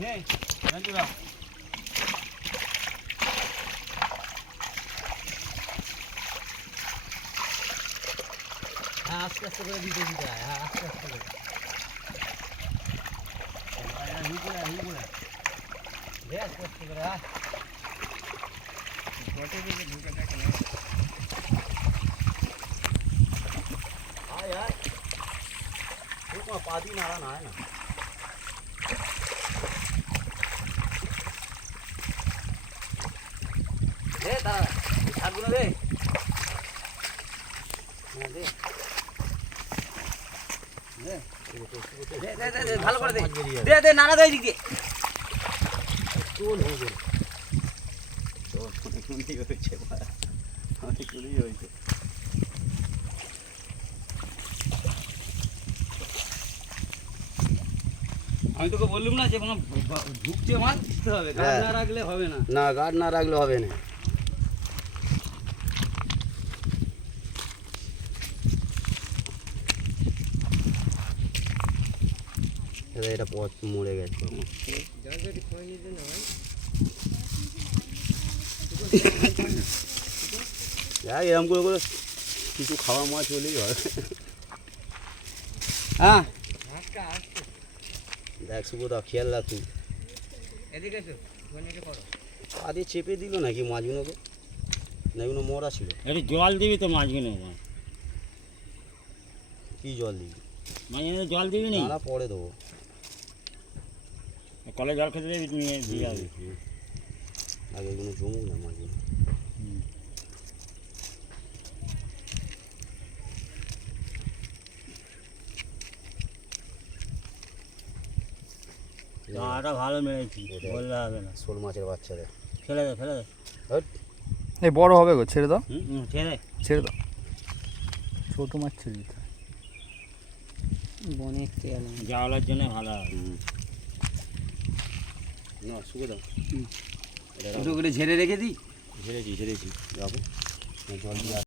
আস্তে আস্তে করে দিতে দিতে হয়, হ্যাঁ আস্তে আস্তে করে আস্তে আস্তে করে পাদি নাড়া না হয় না দে দাঁড়া ছাড়গুলো দে ভালো করে দে দে দে নাড়া দে দিকে চুল হয়ে গেল অনেকগুলি হয়েছে অনেকগুলি হয়েছে আমি তোকে বললাম না যে কোনো ঢুকছে মাছ দিতে হবে, গার্ড না রাখলে হবে না। না গার্ড না রাখলে হবে না। এটা পথ মরে গেছে এরকম করে করে কিছু খাওয়া মাছ হলেই হয়। হ্যাঁ দেখ সুবোধা খেয়াল রাখ তুই আদি চেপে দিল নাকি মাছগুলোকে না এগুলো মরা ছিল। একটু জল দিবি তো মাছগুলো, কি জল দিবি মাছগুলো জল দিবি না পরে দেবো কলে জল খেতে দেবি নিয়ে দিয়ে যাবি আগে এগুলো জমুক না মাছগুলো। দাঁড়াটা ভালো মেরেছি বললে হবে না। শোল মাছের বাচ্চাদের ফেলে দে ফেলে দে এই বড় হবে গো, ছেড়ে দাও ছেড়ে ছেড়ে দাও, ছোটো মাছ ছেড়ে দিতে হয় বনের তেল জাওলার জন্য ভালো হবে। না শুকে দাও ছোটো করে ঝেড়ে রেখে দিই, ঝেড়েছি যাবো জল দিয়ে